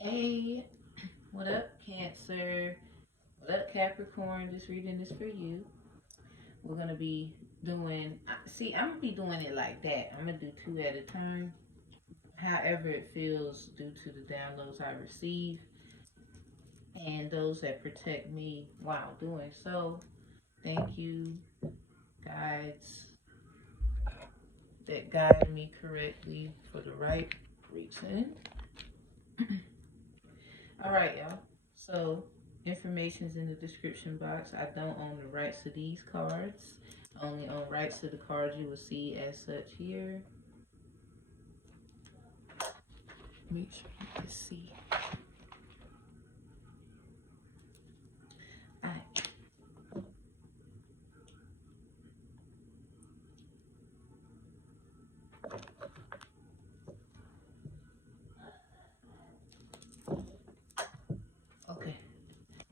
Hey, what up, Cancer? What up, Capricorn? This reading is for you. We're gonna be doing. See, I'm gonna be doing it like that. I'm gonna do two at a time. However it feels due to the downloads I receive and those that protect me while doing so. Thank you, guides that guide me correctly for the right reason. All right, y'all. So, information's in the description box. I don't own the rights to these cards. I only own rights to the cards you will see as such here. Make sure you can see. All right. Okay.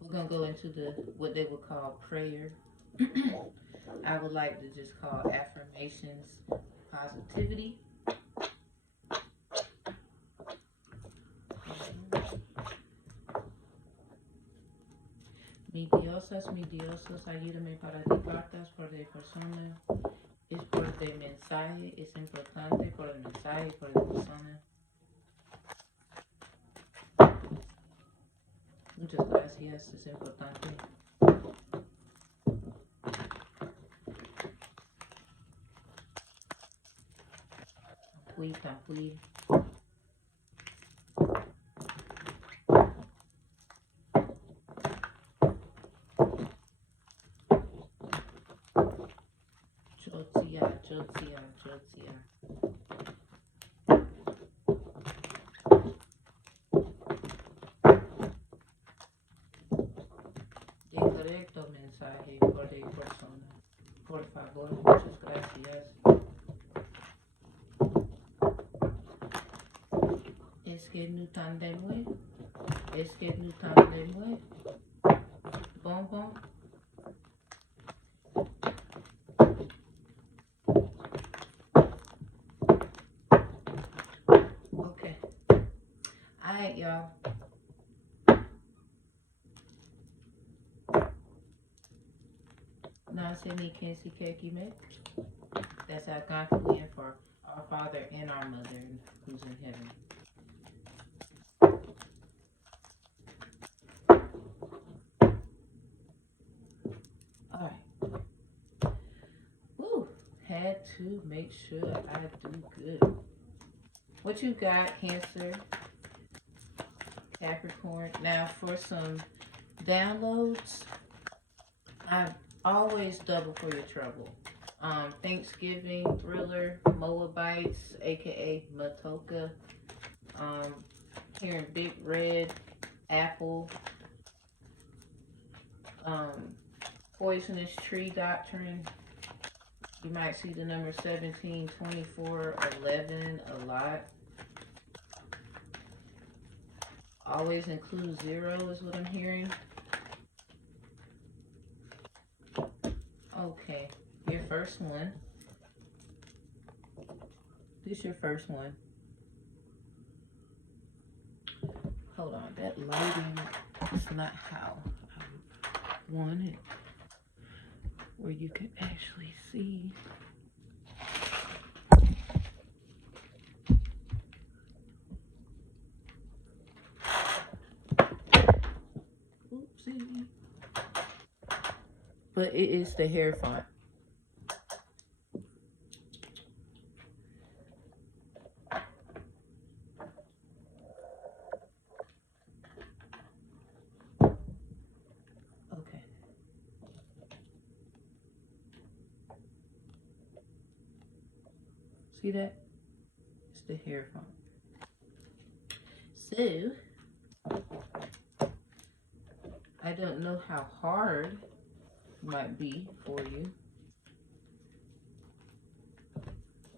We're gonna go into the what they would call prayer. I would like to just call affirmations positivity. Mi diosos, ayúdame para ti cartas por de persona. Es por el mensaje, es importante por el mensaje, por la persona. Muchas gracias, es importante. Fui, tan fui. Jotia, Jotia, Jotia. De correcto mensaje por de persona. Por favor, muchas gracias. Es que nous tendemos. Es que nous tendemos. Bon, bon. Okay. Alright, y'all. Now send me Kensi Kekime. That's our confidence for our Father and our Mother who's in heaven. Alright. Woo. Had to make sure I do good. What you got, Cancer? Capricorn. Now for some downloads, I always double for your trouble. Thanksgiving, Thriller, Moabites, aka Matoka, hearing Big Red, Apple, Poisonous Tree Doctrine. You might see the number 17, 24, 11 a lot. Always include 0 is what I'm hearing. Okay, your first one. This is your first one. Hold on, that lighting is not how I want it. Where you can actually see. Oopsie. But it is the hair font. Okay. See that? It's the hair font. So, I don't know how hard it might be for you.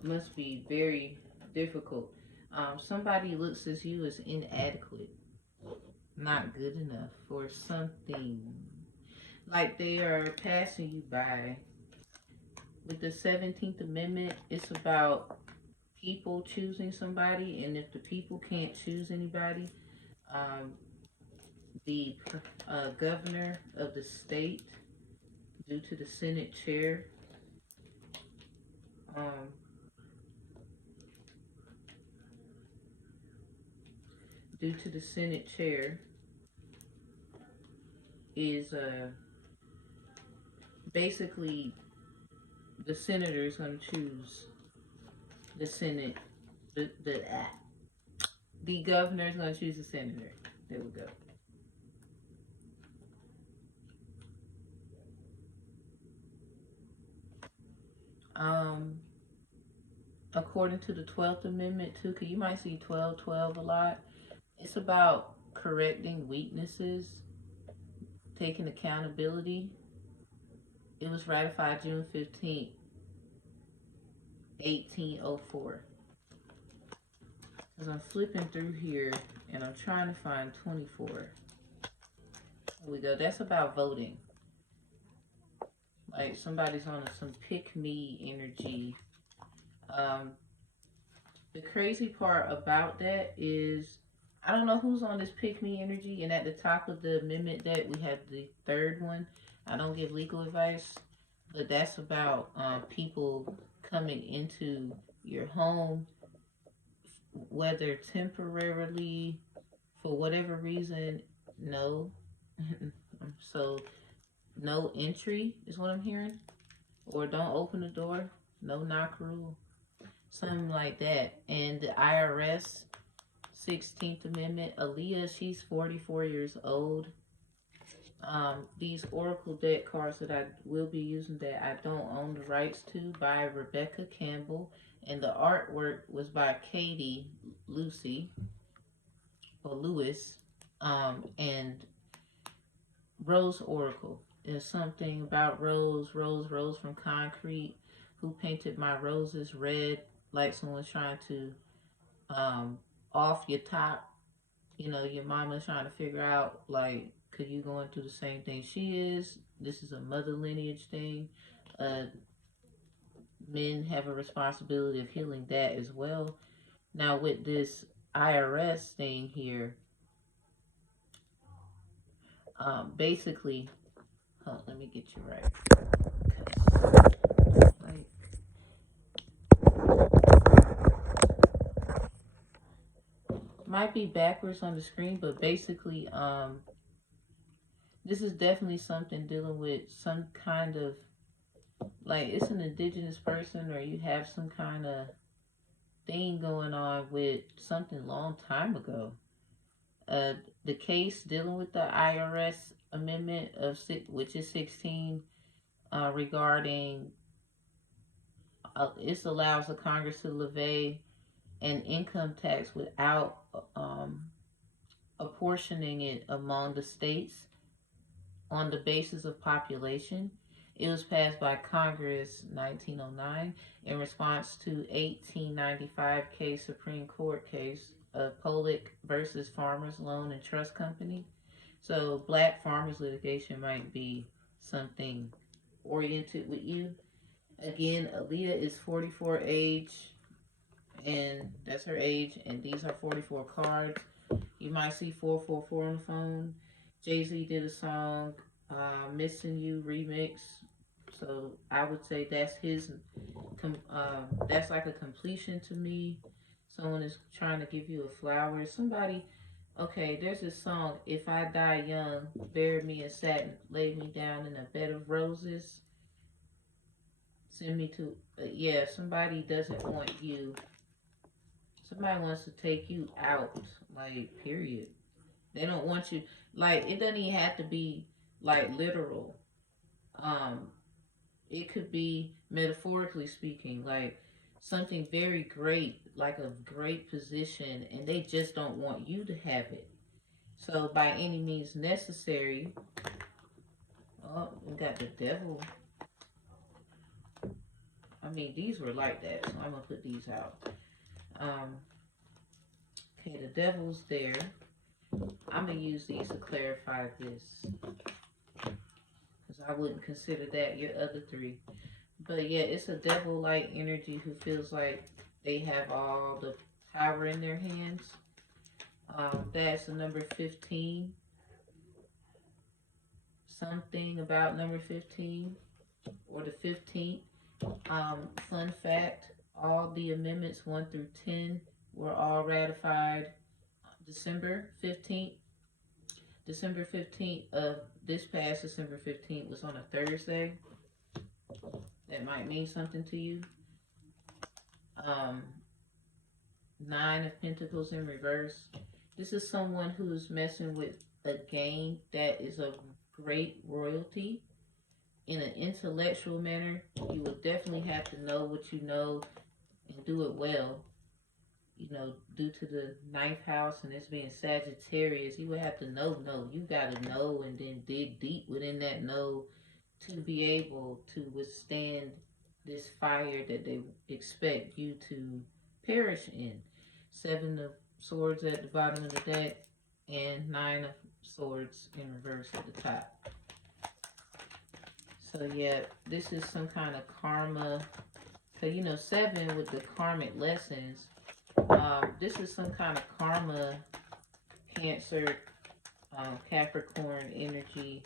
Must be very difficult. Somebody looks at you as inadequate, not good enough for something. Like they are passing you by. With the 17th Amendment, it's about people choosing somebody, and if the people can't choose anybody, the governor of the state due to the Senate chair. Due to the Senate chair is basically the senator is going to choose the Senate. The governor is going to choose the senator. There we go. According to the 12th Amendment too, because you might see 12-12 a lot. It's about correcting weaknesses, taking accountability. It was ratified June 15th, 1804. Because I'm flipping through here and I'm trying to find 24. There we go. That's about voting. Like somebody's on some pick me energy. The crazy part about that is I don't know who's on this pick me energy, and at the top of the amendment that we have the third one. I don't give legal advice, but that's about people coming into your home, whether temporarily, for whatever reason. No. So no entry is what I'm hearing, or don't open the door, no knock rule, something like that. And the IRS 16th Amendment, Aaliyah, she's 44 years old. These Oracle deck cards that I will be using that I don't own the rights to, by Rebecca Campbell, and the artwork was by Katie Lucy or Lewis, and Rose Oracle. There's something about Rose from Concrete, who painted my roses red, like someone's trying to off your top. You know, your mama's trying to figure out, like, could you going through the same thing she is? This is a mother lineage thing. Men have a responsibility of healing that as well. Now with this IRS thing here, basically, let me get you right. Might be backwards on the screen, but basically, this is definitely something dealing with some kind of, like, it's an indigenous person, or you have some kind of thing going on with something long time ago. The case dealing with the IRS amendment of which is 16, regarding it allows the Congress to levy an income tax without apportioning it among the states on the basis of population. It was passed by Congress 1909 in response to 1895 case Supreme Court case of Pollock versus Farmers Loan and Trust Company. So black farmers litigation might be something oriented with you. Again, Aaliyah is 44 age, and that's her age, and these are 44 cards. You might see 444 on the phone. Jay-Z did a song, Missing You remix. So I would say that's his, that's like a completion to me. Someone is trying to give you a flower. Somebody, okay, there's this song, If I Die Young, Bury Me in Satin, Lay Me Down in a Bed of Roses. Send me to, yeah, somebody doesn't want you. Somebody wants to take you out, like, period. They don't want you, like, it doesn't even have to be, like, literal. It could be metaphorically speaking, like something very great, like a great position, and they just don't want you to have it. So by any means necessary. Oh, we got the devil. I mean, these were like that, so I'm gonna put these out. Okay, the devil's there. I'm gonna use these to clarify this, because I wouldn't consider that your other three. But yeah, it's a devil-like energy who feels like they have all the power in their hands. That's the number 15. Something about number 15 or the 15th. Fun fact, all the amendments 1 through 10 were all ratified December 15th. December 15th of this past December 15th was on a Thursday. That might mean something to you. Um, Nine of Pentacles in reverse. This is someone who's messing with a game that is of great royalty in an intellectual manner. You will definitely have to know what you know and do it well. You know, due to the ninth house and it's being Sagittarius, you would have to know. You got to know and then dig deep within that know to be able to withstand this fire that they expect you to perish in. Seven of Swords at the bottom of the deck and Nine of Swords in reverse at the top. So yeah, this is some kind of karma. Cause you know, 7 with the karmic lessons. This is some kind of karma, Cancer, Capricorn energy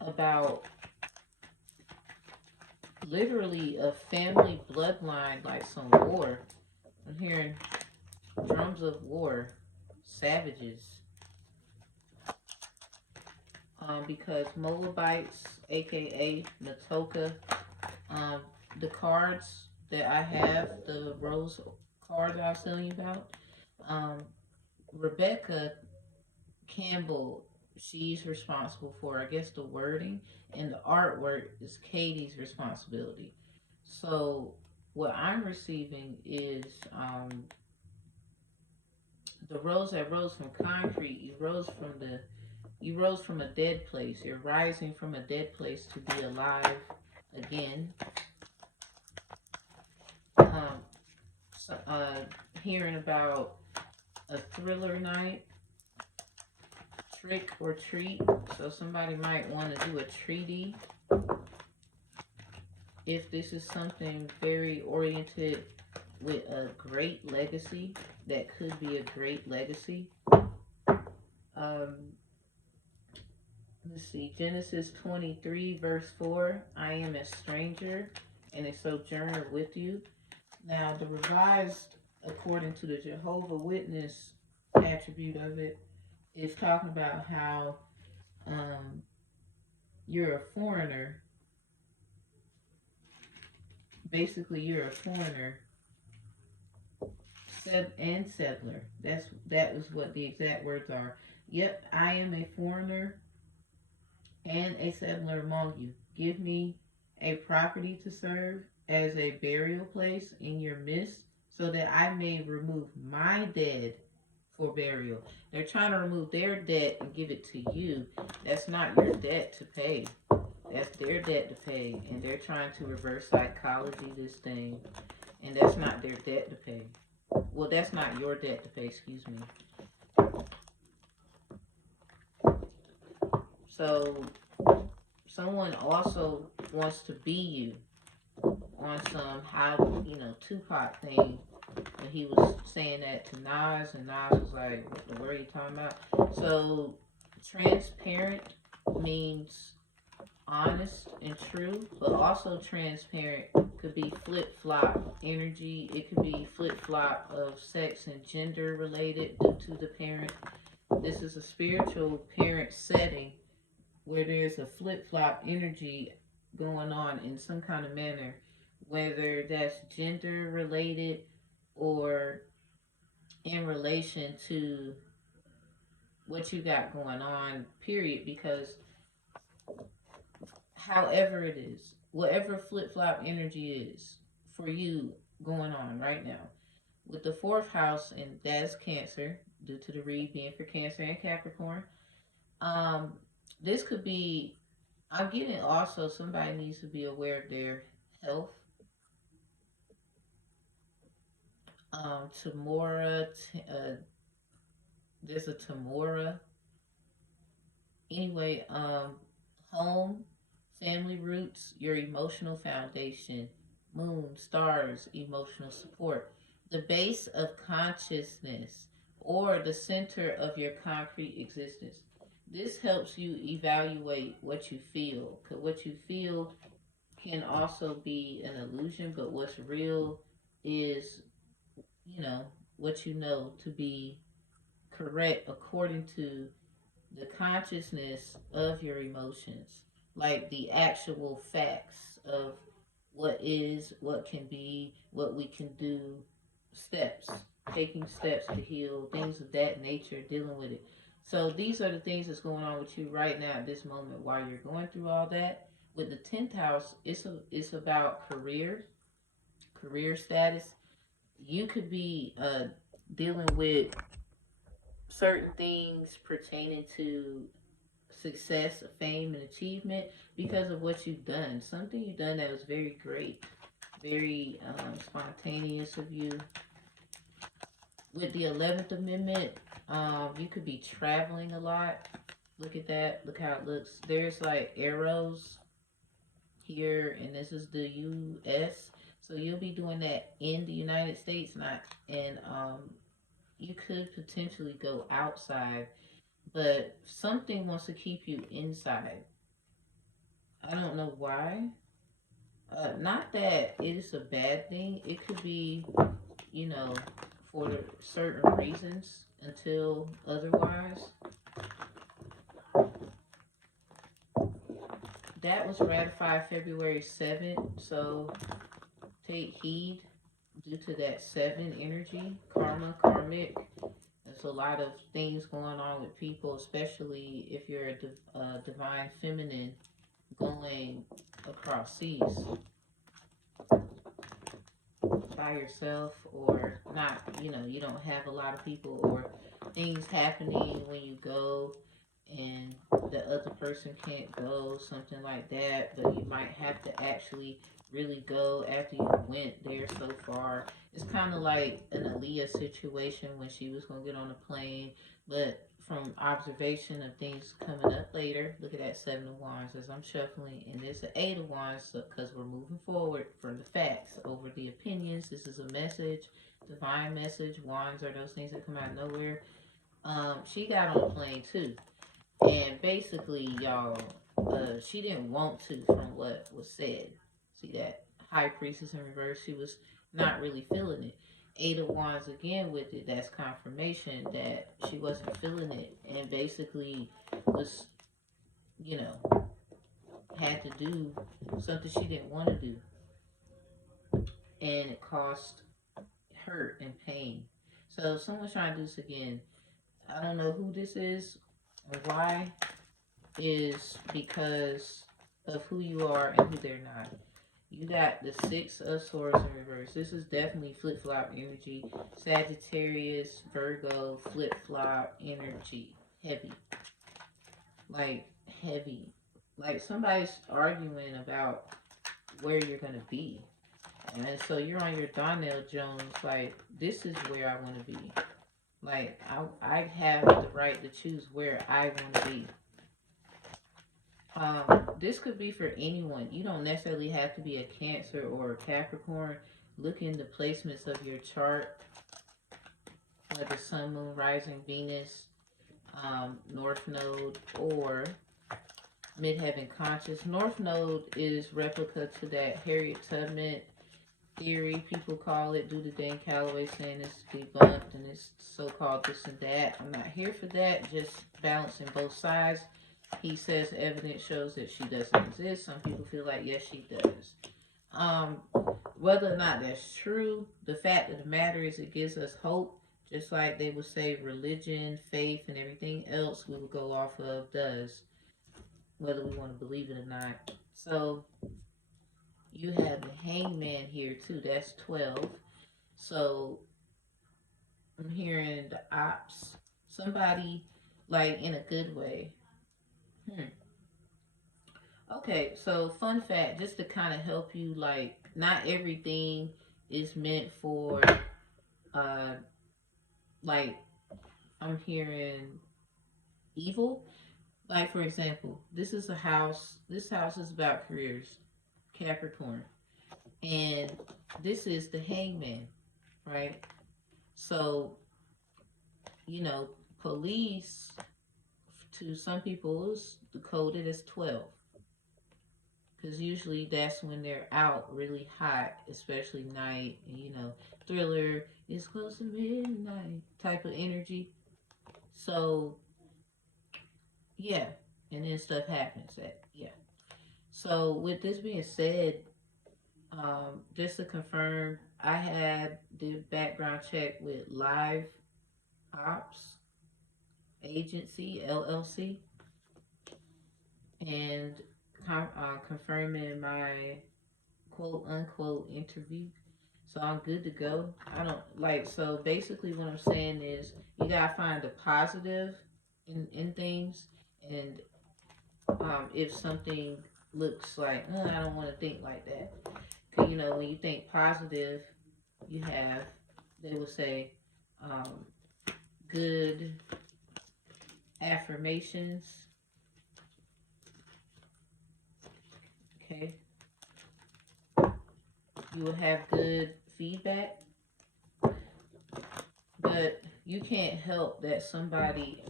about literally a family bloodline, like some war. I'm hearing drums of war, savages. Because Moabites, aka Matoka, the cards that I have, the rose cards I was telling you about, Rebecca Campbell, she's responsible for, I guess, the wording, and the artwork is Katie's responsibility. So what I'm receiving is the rose that rose from concrete. You rose from a dead place. You're rising from a dead place to be alive again. So, hearing about a thriller night, trick or treat. So somebody might want to do a treaty. If this is something very oriented with a great legacy, that could be a great legacy. Let's see, Genesis 23 verse 4, I am a stranger and a sojourner with you. Now the revised, according to the Jehovah Witness attribute of it, is talking about how you're a foreigner. Basically, you're a foreigner and settler. That is what the exact words are. Yep, I am a foreigner and a settler among you. Give me a property to serve as a burial place in your midst, so that I may remove my dead for burial. They're trying to remove their debt and give it to you. That's not your debt to pay. That's their debt to pay. And they're trying to reverse psychology this thing. And that's not their debt to pay. Well, that's not your debt to pay, excuse me. So, someone also wants to be you on some, how, you know, Tupac thing. When he was saying that to Nas, and Nas was like, what the word are you talking about? So, transparent means honest and true, but also transparent could be flip-flop energy. It could be flip-flop of sex and gender related due to the parent. This is a spiritual parent setting where there's a flip-flop energy going on in some kind of manner, whether that's gender related or in relation to what you got going on, period. Because however it is, whatever flip-flop energy is for you going on right now, with the 4th house, and that's Cancer, due to the read being for Cancer and Capricorn, this could be, I'm getting also somebody needs to be aware of their health. Tamora, there's a Tamora. Anyway, home, family roots, your emotional foundation, moon, stars, emotional support, the base of consciousness, or the center of your concrete existence. This helps you evaluate what you feel, because what you feel can also be an illusion, but what's real is, you know, what you know to be correct according to the consciousness of your emotions, like the actual facts of what is, what can be, what we can do, steps, taking steps to heal, things of that nature, dealing with it. So these are the things that's going on with you right now at this moment while you're going through all that. With the 10th house, it's about career status. You could be dealing with certain things pertaining to success, fame, and achievement because of what you've done. Something you've done that was very great, very spontaneous of you. With the 11th Amendment, you could be traveling a lot. Look at that. Look how it looks. There's like arrows here, and this is the U.S. So you'll be doing that in the United States, not, and you could potentially go outside, but something wants to keep you inside. I don't know why. Not that it is a bad thing. It could be, you know, for certain reasons until otherwise. That was ratified February 7th, so take heed due to that 7 energy, karma, karmic. There's a lot of things going on with people, especially if you're a divine feminine going across seas by yourself, or not, you know, you don't have a lot of people, or things happening when you go and the other person can't go, something like that, but you might have to actually really go after you went there so far. It's kind of like an Aaliyah situation when she was going to get on a plane, but from observation of things coming up later, look at that 7 of Wands as I'm shuffling, and there's an 8 of Wands because we're moving forward for the facts over the opinions. This is a message, divine message. Wands are those things that come out of nowhere. She got on a plane too, and basically, y'all, she didn't want to, from what was said. See that High Priestess in reverse, she was not really feeling it. 8 of Wands again with it, that's confirmation that she wasn't feeling it, and basically was, you know, had to do something she didn't want to do, and it caused hurt and pain. So someone's trying to do this again. I don't know who this is or why, is because of who you are and who they're not. You got the 6 of Swords in reverse. This is definitely flip-flop energy. Sagittarius, Virgo, flip-flop energy. Heavy. Like, heavy. Like, somebody's arguing about where you're going to be. And so you're on your Donnell Jones, like, this is where I want to be. Like, I have the right to choose where I want to be. This could be for anyone. You don't necessarily have to be a Cancer or a Capricorn. Look in the placements of your chart, like the Sun, Moon, Rising, Venus, North Node, or Midheaven Conscious. North Node is replica to that Harriet Tubman theory, people call it, due to Dan Calloway saying it's debunked and it's so-called this and that. I'm not here for that, just balancing both sides. He says evidence shows that she doesn't exist. Some people feel like, yes, she does. Whether or not that's true, the fact of the matter is it gives us hope, just like they would say religion, faith, and everything else we would go off of does, whether we want to believe it or not. So you have the Hangman here too. That's 12. So I'm hearing the ops. Somebody, like, in a good way. Okay, so fun fact, just to kind of help you, like, not everything is meant for, uh, like, I'm hearing evil. Like, for example, this is a house. This house is about careers, Capricorn. And this is the Hangman, right? So you know, police, to some people, is coded as 12. Because usually that's when they're out really hot, especially night, and thriller is close to midnight type of energy. So, yeah, and then stuff happens. Yeah. So, with this being said, just to confirm, I had the background check with Live Ops Agency LLC, and confirming my quote unquote interview. So I'm good to go. I don't like, so basically what I'm saying is you gotta find the positive in things, and if something looks like, I don't want to think like that. Cause when you think positive, you have, they will say, um, good affirmations. Okay, you will have good feedback, but you can't help that somebody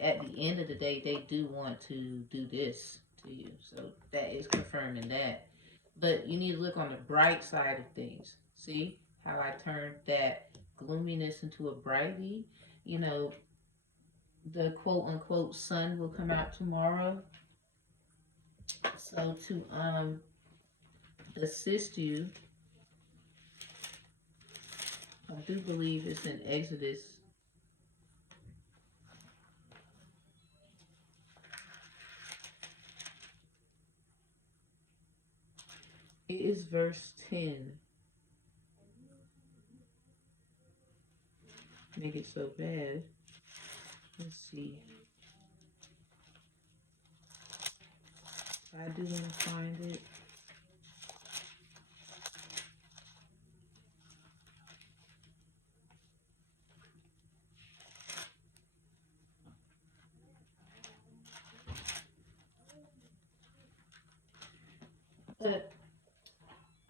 at the end of the day, they do want to do this to you. So that is confirming that. But you need to look on the bright side of things. See how I turned that gloominess into a brighty? You know, the quote unquote sun will come out tomorrow. So to assist you, I do believe it's in Exodus. It is verse 10. Make it so bad. Let's see. I do want to find it. But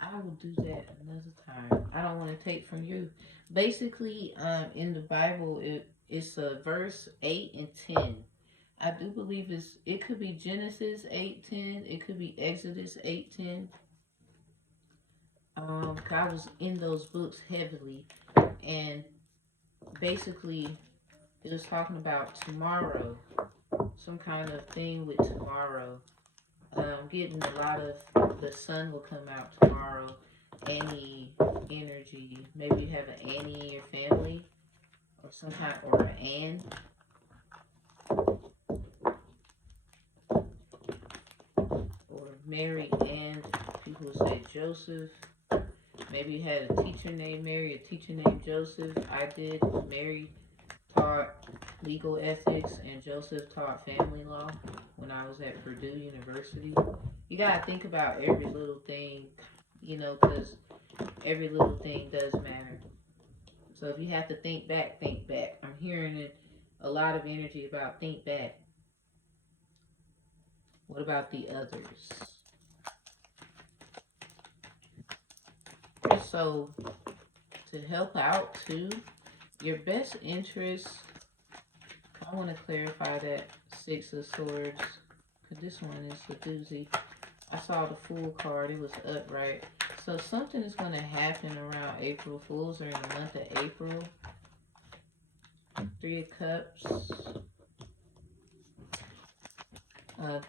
I will do that another time. I don't want to take from you. Basically, in the Bible, it's a verse 8 and 10. I do believe it could be Genesis 8:10. It could be Exodus 8:10. I was in those books heavily, and basically it was talking about tomorrow, some kind of thing with tomorrow. Getting a lot of the sun will come out tomorrow. Any energy, maybe you have an Annie in your family, or some kind, or an Ann. Or Mary and people say Joseph. Maybe you had a teacher named Mary, a teacher named Joseph. I did. Mary taught legal ethics and Joseph taught family law when I was at Purdue University. You gotta think about every little thing, because every little thing does matter. So if you have to think back, think back. I'm hearing it, a lot of energy about think back. What about the others? So to help out too, your best interest, I want to clarify that Six of Swords, because this one is a doozy. I saw the Fool card, it was upright. So something is going to happen around April Fools, or in the month of April. Three of Cups,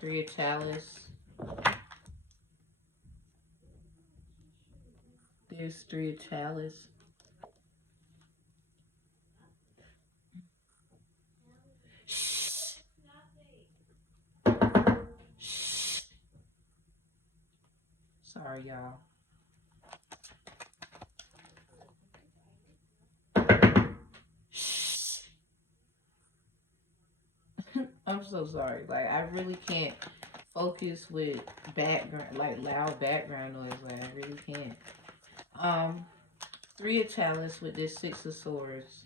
Three of Chalice. There's Three of Chalice. Sorry, y'all. I'm so sorry. Like, I really can't focus with background, like loud background noise. Like, I really can't. Three of Chalice with this Six of Swords.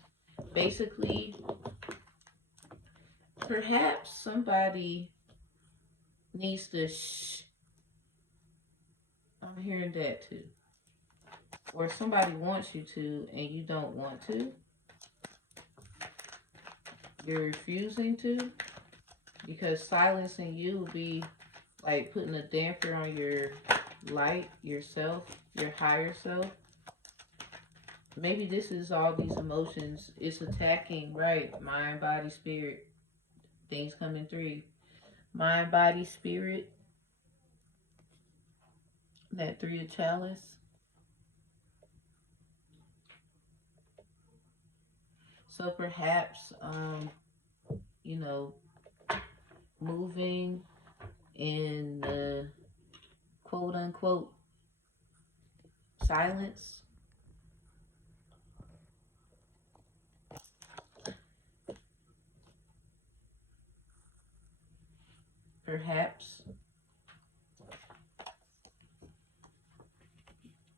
Basically, perhaps somebody needs to I'm hearing that too. Or somebody wants you to and you don't want to. you're refusing to, because silencing you will be like putting a damper on your light, yourself, your higher self. Maybe this is all these emotions. It's attacking, right? Mind, body, spirit. Things come in three. Mind, body, spirit. That three of chalice. So perhaps, you know, moving in the quote unquote silence. Perhaps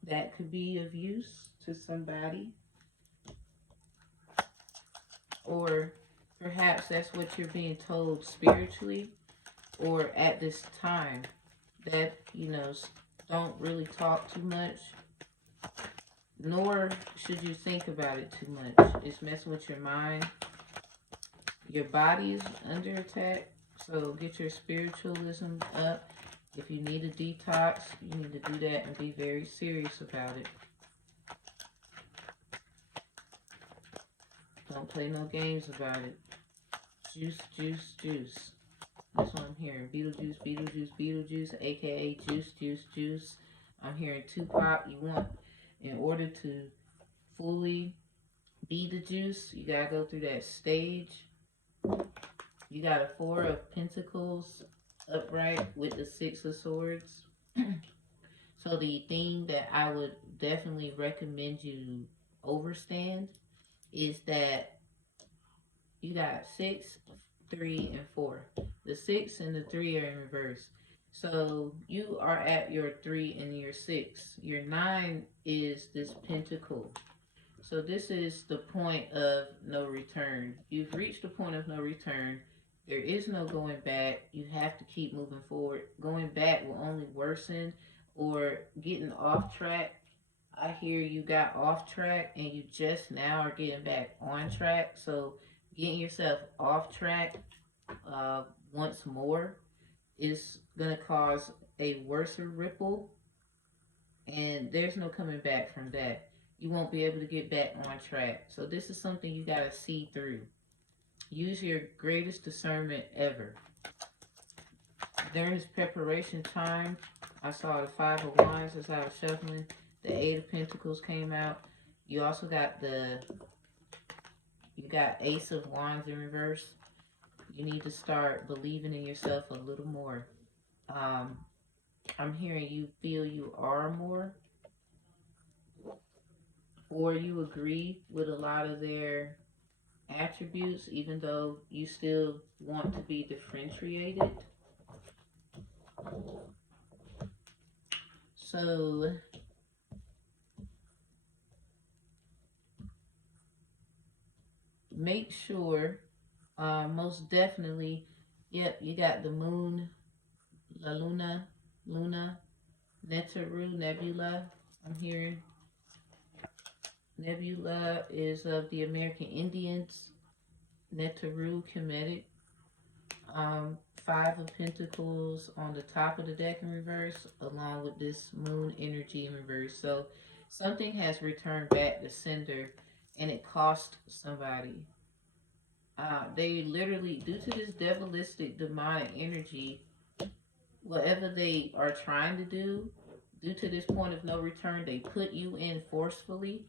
that could be of use to somebody. Or perhaps that's what you're being told spiritually or at this time, that, don't really talk too much, nor should you think about it too much. It's messing with your mind. Your body is under attack, so get your spiritualism up. If you need a detox, you need to do that and be very serious about it. Don't play no games about it. Juice, juice, juice. That's what I'm hearing. Beetlejuice, Beetlejuice, Beetlejuice, aka Juice, Juice, Juice. I'm hearing Tupac. You want, in order to fully be the juice, you gotta go through that stage. You got a Four of Pentacles upright with the Six of Swords. So the thing that I would definitely recommend you overstand is that you got 6, 3, and 4. The 6 and the 3 are in reverse. So you are at your 3 and your 6. Your 9 is this pentacle. So this is the point of no return. You've reached the point of no return. There is no going back. You have to keep moving forward. Going back will only worsen, or getting off track. I hear you got off track and you just now are getting back on track. So getting yourself off track once more is going to cause a worse ripple, and there's no coming back from that. You won't be able to get back on track. So this is something you got to see through. Use your greatest discernment ever. During this preparation time, I saw the Five of Wands as I was shuffling. The Eight of Pentacles came out. You also got Ace of Wands in reverse. You need to start believing in yourself a little more. I'm hearing you feel you are more, or you agree with a lot of their attributes, even though you still want to be differentiated. So make sure, most definitely, yep, you got the moon, La Luna, Netaru, Nebula. I'm hearing Nebula is of the American Indians. Netaru, Kemetic. Five of Pentacles on the top of the deck in reverse, along with this moon energy in reverse. So something has returned back to sender, and it cost somebody. They literally, due to this devilistic demonic energy, whatever they are trying to do, due to this point of no return, they put you in forcefully,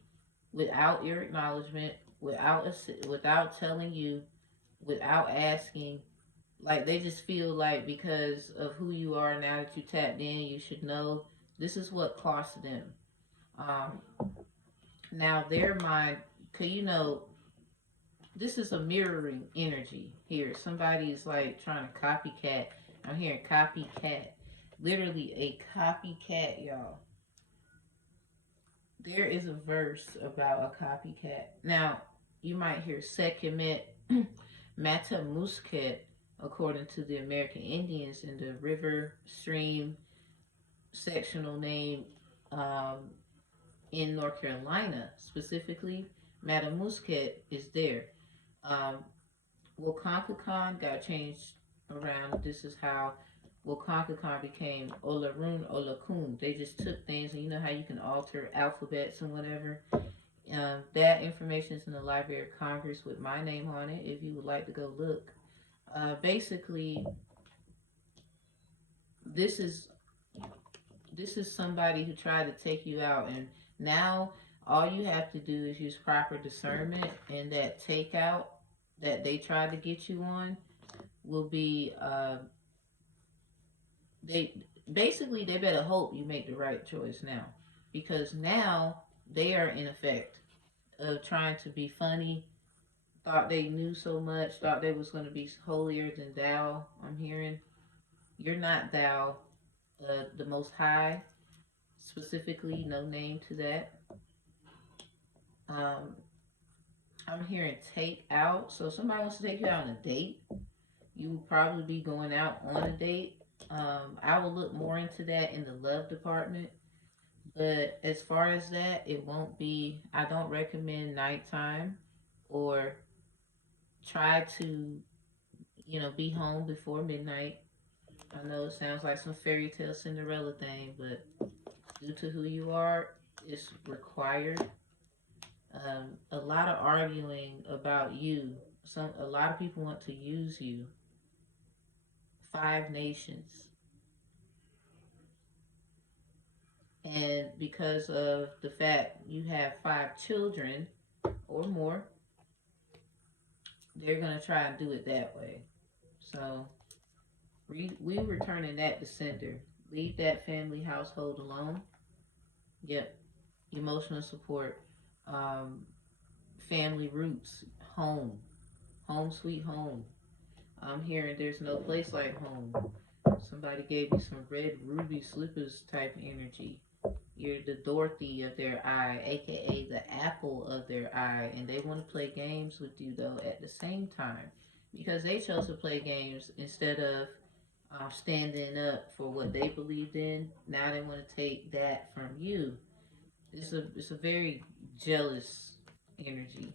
without your acknowledgement, without telling you, without asking. Like, they just feel like because of who you are now that you tapped in, you should know. This is what cost them. Now their mind, cause this is a mirroring energy here. Somebody's like trying to copycat. I'm hearing copycat. Literally a copycat, y'all. There is a verse about a copycat. Now, you might hear Sekhmet Matamusket, according to the American Indians in the river stream sectional name in North Carolina specifically. Matamusket is there. Wakankakan got changed around. This is how Wakankakan became Olarun Olakun. They just took things, and you know how you can alter alphabets and whatever. That information is in the Library of Congress with my name on it. If you would like to go look, basically, this is this is somebody who tried to take you out, and now all you have to do is use proper discernment, and that takeout that they tried to get you on will be they basically they better hope you make the right choice now, because now they are in effect of trying to be funny, thought they knew so much, thought they was going to be holier than thou. I'm hearing you're not thou, the most high, specifically, no name to that. um I'm hearing take out, so somebody wants to take you out on a date. You will probably be going out on a date. I will look more into that in the love department. But as far as that, it won't be, I don't recommend nighttime, or try to, be home before midnight. I know it sounds like some fairy tale Cinderella thing, but due to who you are, it's required. A lot of arguing about you. A lot of people want to use you. 5 nations. And because of the fact you have 5 children or more, they're going to try and do it that way. So we returning that to sender. Leave that family household alone. Yep. Emotional support. Um, Family roots. Home. Home sweet home. I'm hearing there's no place like home. Somebody gave me some red ruby slippers type energy. You're the Dorothy of their eye, aka the apple of their eye, and they want to play games with you though at the same time, because they chose to play games instead of standing up for what they believed in. Now they want to take that from you. It's a very jealous energy,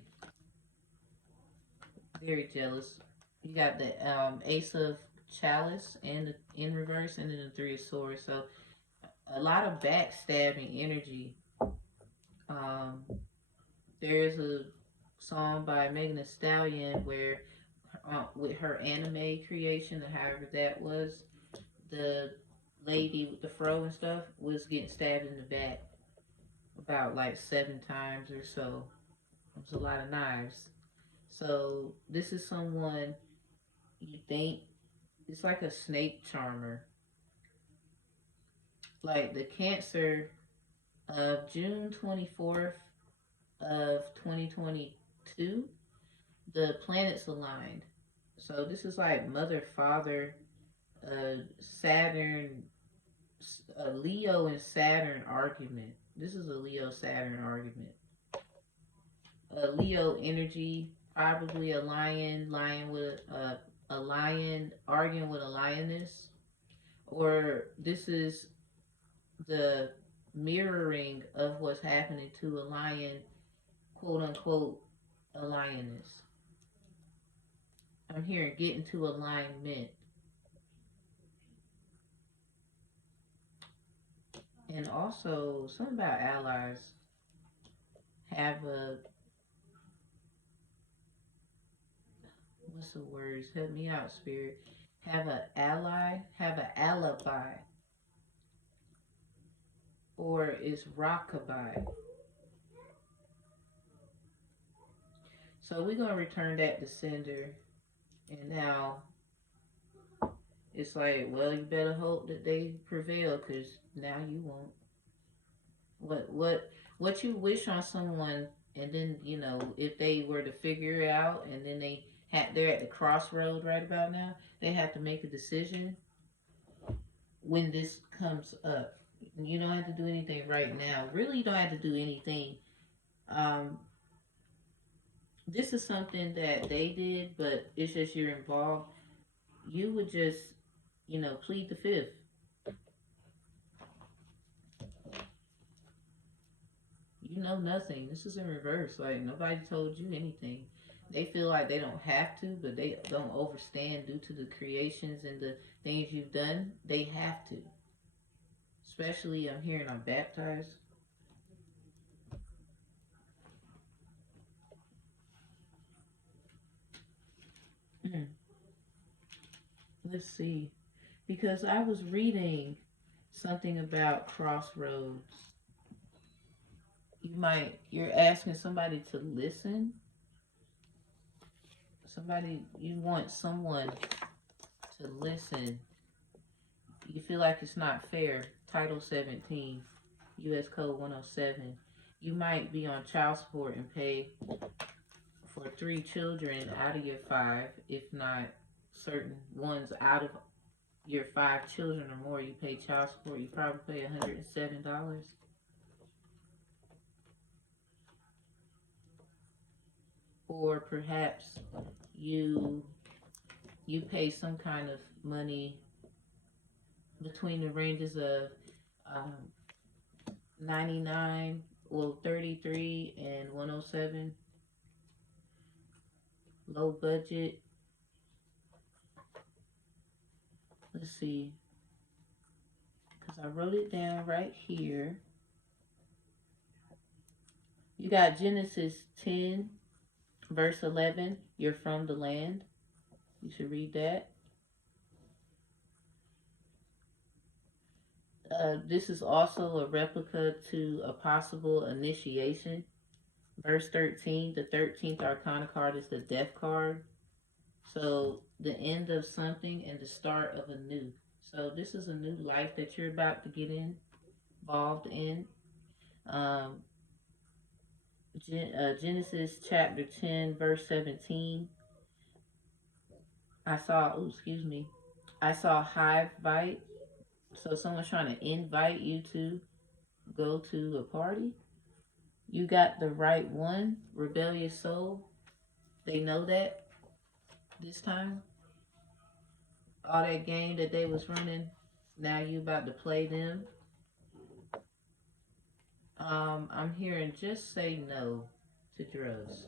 very jealous. You got the Ace of Chalice and in reverse, and then the Three of Swords. So a lot of backstabbing energy. Um, there's a song by Megan Thee Stallion where, with her anime creation, or however that was, the lady with the fro and stuff was getting stabbed in the back about like 7 times or so. It was a lot of knives. So this is someone you think it's like a snake charmer. Like the Cancer of June 24th of 2022, the planets aligned. So this is like mother, father, Saturn, a Leo and Saturn argument. This is a Leo Saturn argument. A Leo energy, probably a lion with a lion arguing with a lioness, or this is the mirroring of what's happening to a lion, quote unquote, a lioness. I'm hearing get into alignment. And also something about allies. Have a, what's the words? Help me out, spirit. Have an ally, have an alibi, or is rockabye. So we're gonna return that to sender, and now it's like, well, you better hope that they prevail, because now you won't. What you wish on someone, and then if they were to figure it out, and then they're at the crossroad right about now, they have to make a decision when this comes up. You don't have to do anything right now. Really, you don't have to do anything. Um, this is something that they did, but it's just you're involved. You would just, plead the fifth. You know nothing. This is in reverse. Like nobody told you anything. They feel like they don't have to, but they don't overstand due to the creations and the things you've done. They have to. Especially, I'm hearing I'm baptized. Mm, let's see. Because I was reading something about crossroads. You're asking somebody to listen. You want someone to listen. You feel like it's not fair. Title 17, U.S. Code 107. You might be on child support and pay for 3 children out of your 5, if not certain ones out of your 5 children or more. You pay child support. You probably pay $107. Or perhaps you you pay some kind of money between the ranges of um, 99, well, 33 and 107, low budget. Let's see, because I wrote it down right here. You got Genesis 10, verse 11. You're from the land. You should read that. This is also a replica to a possible initiation. Verse 13, the 13th Arcana card is the Death card. So the end of something and the start of a new. So this is a new life that you're about to get involved in. Um, Genesis chapter 10, verse 17. I saw hive bite. So someone's trying to invite you to go to a party. You got the right one, rebellious soul. They know that this time. All that game that they was running, now you about to play them. I'm hearing just say no to drugs.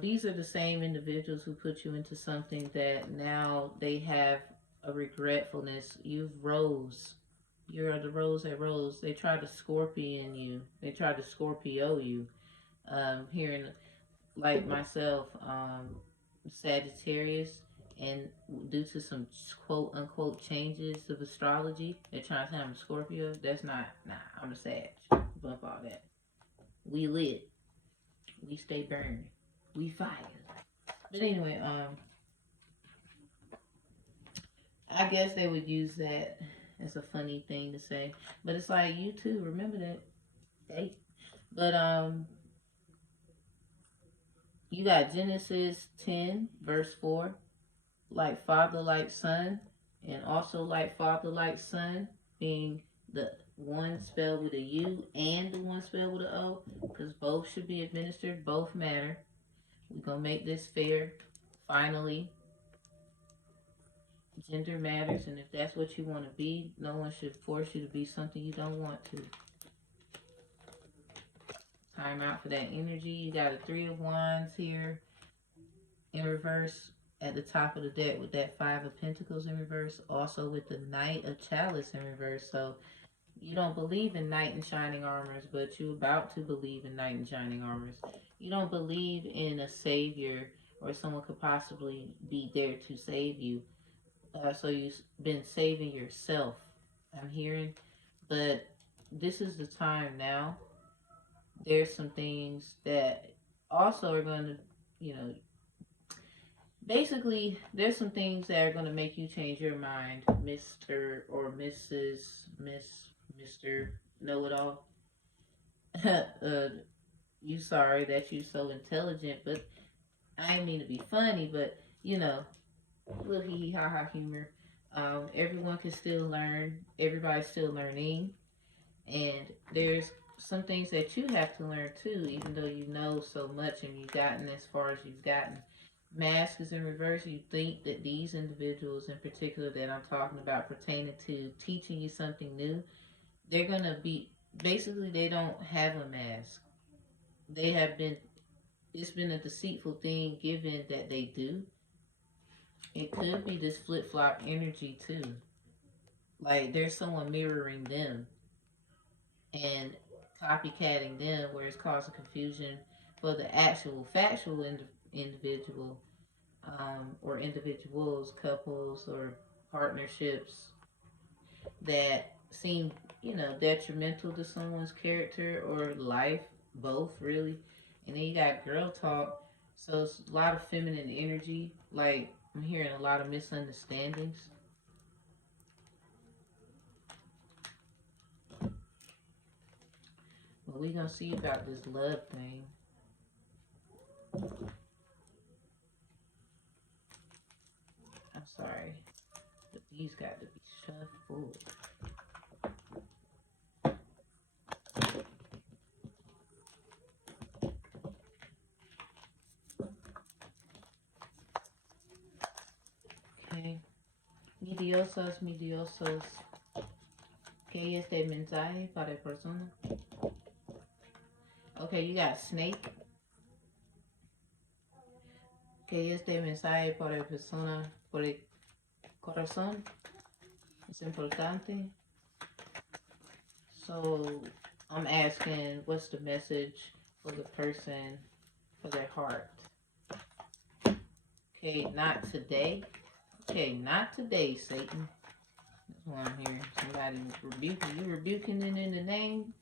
These are the same individuals who put you into something that now they have a regretfulness. You've rose. You're the rose that rose. They tried to scorpion you. They tried to Scorpio you. Hearing like myself, Sagittarius, and due to some quote unquote changes of astrology, they're trying to say I'm a Scorpio. That's not, nah, I'm a Sag. Bump all that. We lit. We stay burning. We fire. But anyway, I guess they would use that as a funny thing to say. But it's like you too, remember that. Hey. But you got Genesis 10, verse 4, like father, like son, and also like father, like son, being the one spelled with a U and the one spelled with a O, because both should be administered, both matter. We're going to make this fair. Finally, gender matters, and if that's what you want to be, no one should force you to be something you don't want to. Time out for that energy. You got a 3 of Wands here in reverse at the top of the deck with that 5 of Pentacles in reverse. Also with the Knight of Chalice in reverse. So you don't believe in knight in shining armors, but you're about to believe in knight in shining armors. You don't believe in a savior or someone could possibly be there to save you. So you've been saving yourself, I'm hearing. But this is the time now. There's some things that also are going to, you know, basically, there's some things that are going to make you change your mind, Mr. or Mrs. Mr. Know-it-all. You sorry that you so intelligent, but I didn't mean to be funny, but, you know, little hee ha ha humor. Everyone can still learn. Everybody's still learning. And there's some things that you have to learn too, even though you know so much and you've gotten as far as you've gotten. Mask is in reverse. You think that these individuals in particular that I'm talking about pertaining to teaching you something new, they're going to be, basically they don't have a mask. They have been it's been a deceitful thing given that they do. It could be this flip flop energy too. Like there's someone mirroring them and copycatting them, where it's causing confusion for the actual factual individual, or individuals, couples, or partnerships that seem, detrimental to someone's character or life, both really. And then you got girl talk, so it's a lot of feminine energy. Like I'm hearing a lot of misunderstandings. But we gonna see about this love thing. I'm sorry, but these got to be shuffled. Okay. Midiosos, midiosos. ¿Qué es este mensaje para persona? Okay, you got snake. ¿Qué es este mensaje para persona por el corazón? It's importante. So I'm asking, what's the message for the person, for their heart? Okay, not today. Okay, not today, Satan. That's why I'm here. Somebody rebuking you, rebuking it in the name.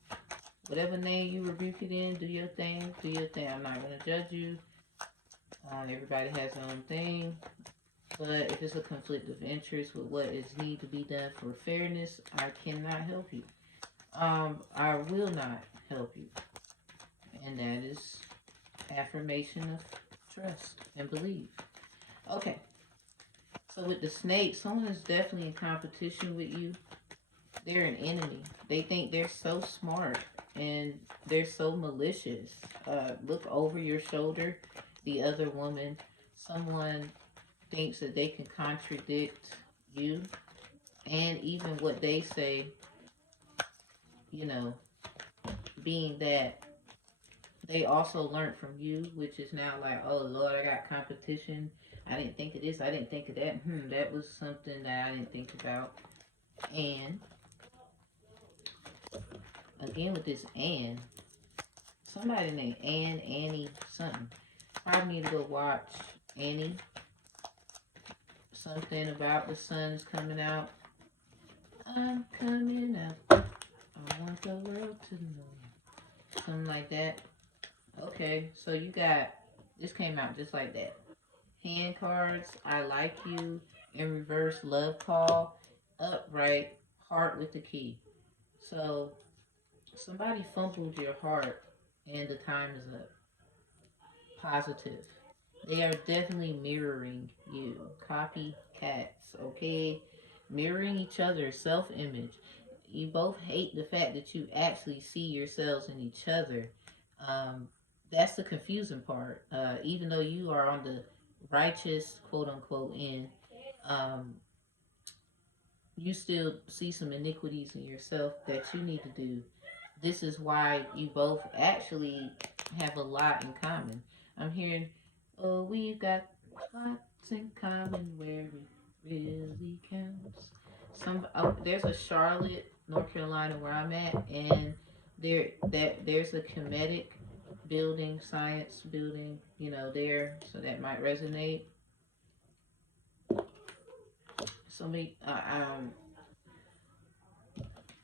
Whatever name you rebuke it in, do your thing. Do your thing. I'm not gonna judge you. Everybody has their own thing. But if it's a conflict of interest with what is need to be done for fairness, I cannot help you. I will not help you. And that is affirmation of trust and belief. Okay. So with the snake, someone is definitely in competition with you. They're an enemy. They think they're so smart and they're so malicious. Look over your shoulder. The other woman, someone thinks that they can contradict you and even what they say, being that they also learned from you, which is now like, oh Lord, I got competition. I didn't think of this. I didn't think of that. That was something that I didn't think about. And again with this somebody named Annie, something. Probably need to go watch Annie. Something about the sun's coming out. I'm coming out. I want the world to know. Something like that. Okay, so you got, this came out just like that. Hand cards, I like you. In reverse, love call. Upright, heart with the key. So somebody fumbled your heart and the time is up. Positive. They are definitely mirroring you. Copycats, okay? Mirroring each other, self-image. You both hate the fact that you actually see yourselves in each other. That's the confusing part. Even though you are on the righteous, quote unquote, end, um, you still see some iniquities in yourself that you need to do. This is why you both actually have a lot in common. I'm hearing, oh, we've got lots in common where it really counts. There's a Charlotte, North Carolina, where I'm at, and there's a comedic building, science building, there, so that might resonate. Somebody,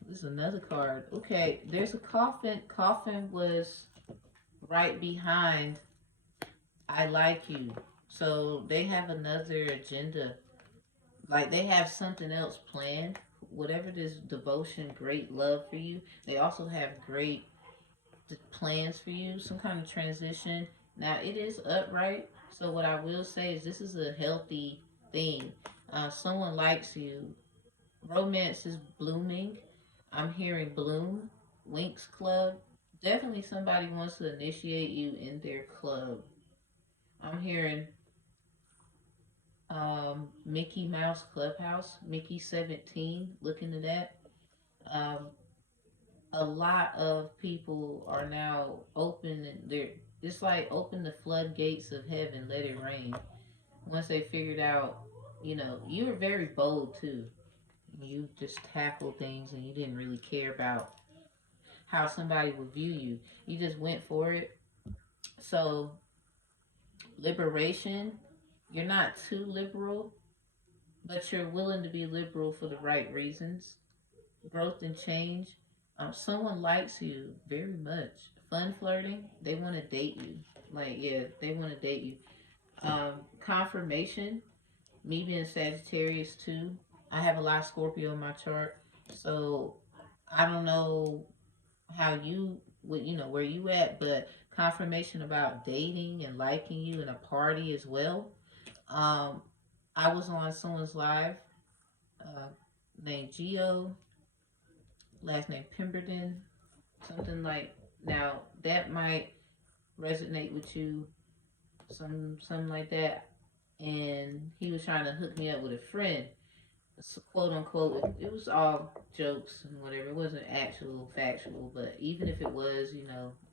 this is another card. Okay, there's a coffin. Coffin was right behind I like you. So they have another agenda. Like they have something else planned. Whatever this devotion, great love for you, they also have great plans for you. Some kind of transition. Now it is upright. So what I will say is this is a healthy thing. Someone likes you. Romance is blooming. I'm hearing bloom. Winx Club. Definitely somebody wants to initiate you in their club. I'm hearing Mickey Mouse Clubhouse, Mickey 17. Look into that. Um, a lot of people are now open and it's like open the floodgates of heaven, let it rain. Once they figured out, you were very bold too. You just tackled things and you didn't really care about how somebody would view you. You just went for it. So, liberation, you're not too liberal, but you're willing to be liberal for the right reasons. Growth and change. Someone likes you very much. Fun flirting, they want to date you. Like, yeah, they want to date you. Confirmation, me being Sagittarius too. I have a lot of Scorpio in my chart. So, I don't know how you would, where you at, but confirmation about dating and liking you in a party as well. Um, I was on someone's live uh, named Geo, last name Pemberton, something like. Now that might resonate with you, something like that. And he was trying to hook me up with a friend, quote unquote. It was all jokes and whatever. It wasn't actual factual, but even if it was,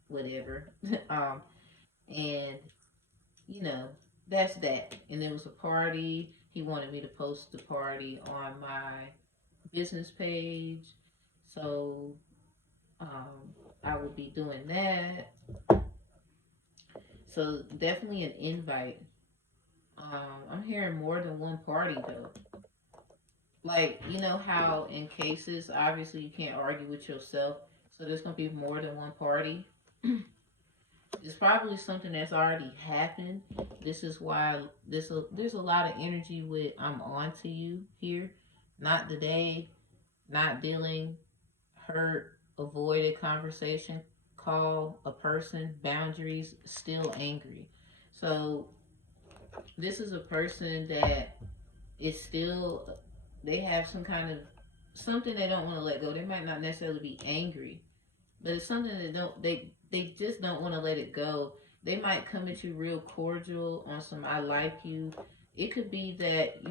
whatever. um, and you know, that's that. And it was a party. He wanted me to post the party on my business page. So I will be doing that. So definitely an invite. I'm hearing more than one party though. Like, you know how in cases, obviously you can't argue with yourself. So there's going to be more than one party. It's probably something that's already happened. This is why there's a lot of energy with I'm on to you here. Not today, not dealing, hurt, avoided conversation, call a person, boundaries, still angry. So this is a person that is still, they have some kind of something they don't want to let go. They might not necessarily be angry, but it's something that they just don't want to let it go. They might come at you real cordial on some I like you. It could be that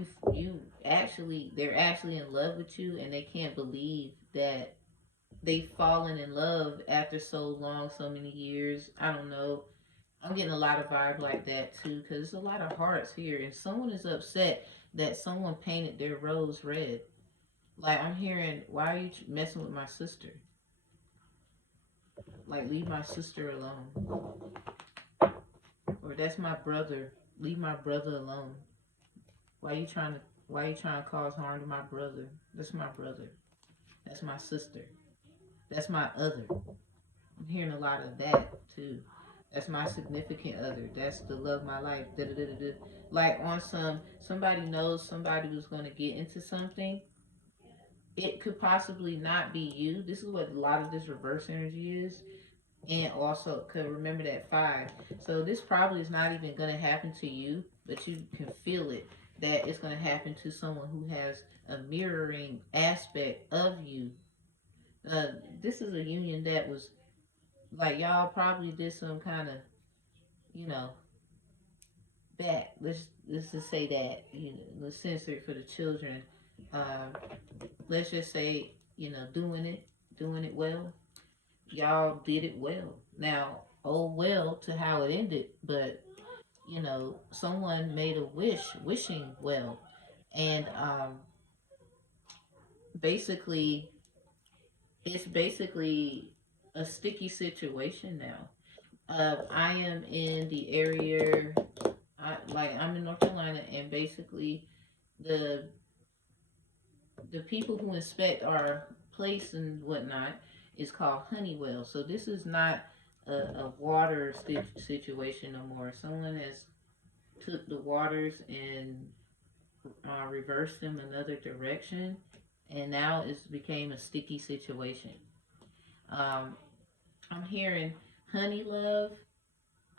they're actually in love with you and they can't believe that they've fallen in love after so long, so many years. I don't know. I'm getting a lot of vibe like that too because there's a lot of hearts here and someone is upset that someone painted their rose red. Like I'm hearing, why are you messing with my sister? Like, leave my sister alone. Or that's my brother. Leave my brother alone. Why you trying to why you trying to cause harm to my brother? That's my brother. That's my sister. That's my other. I'm hearing a lot of that too. That's my significant other. That's the love of my life. Da, da, da, da, da. Like on somebody knows somebody was gonna get into something. It could possibly not be you. This is what a lot of this reverse energy is. And also, could remember that 5. So this probably is not even going to happen to you, but you can feel it that it's going to happen to someone who has a mirroring aspect of you. This is a union that was like y'all probably did some kind of, you know, back. Let's just say that let's censor it for the children. Um, let's just say doing it well. Y'all did it well. Now, oh well to how it ended, but someone made a wishing well, and basically, it's basically a sticky situation now. I am in the area, I'm in North Carolina, and basically the the people who inspect our place and whatnot is called Honeywell. So this is not a water situation no more. Someone has took the waters and reversed them another direction, and now it's became a sticky situation. Um, I'm hearing honey love.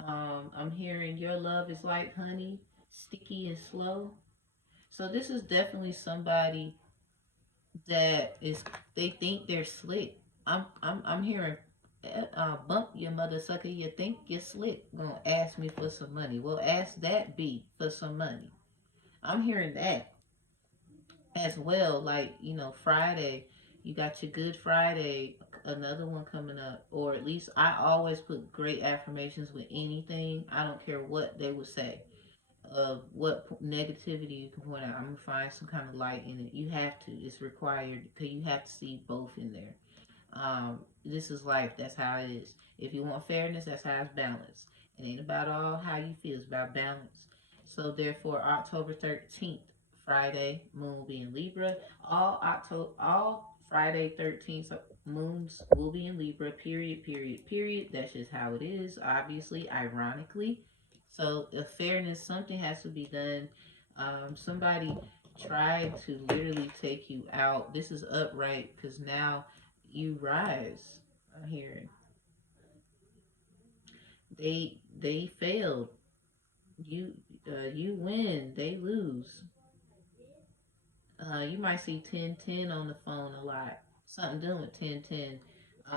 I'm hearing your love is like honey, sticky and slow. So this is definitely somebody that is they think they're slick. I'm hearing bump your mother sucker. You think you're slick? Gonna ask me for some money? Well, ask that B for some money. I'm hearing that as well. Like Friday, you got your Good Friday another one coming up, or at least I always put great affirmations with anything. I don't care what they would say, of what negativity you can point out. I'm gonna find some kind of light in it. You have to. It's required because you have to see both in there. This is life. That's how it is. If you want fairness, that's how it's balanced. It ain't about all how you feel. It's about balance. So therefore, October 13th, Friday, moon will be in Libra. All Friday 13th moons will be in Libra. Period. Period. Period. That's just how it is. Obviously, ironically. So if fairness, something has to be done. Somebody tried to literally take you out. This is upright because now you rise. I'm hearing they failed. You win, they lose. You might see 1010 on the phone a lot. Something doing with 1010.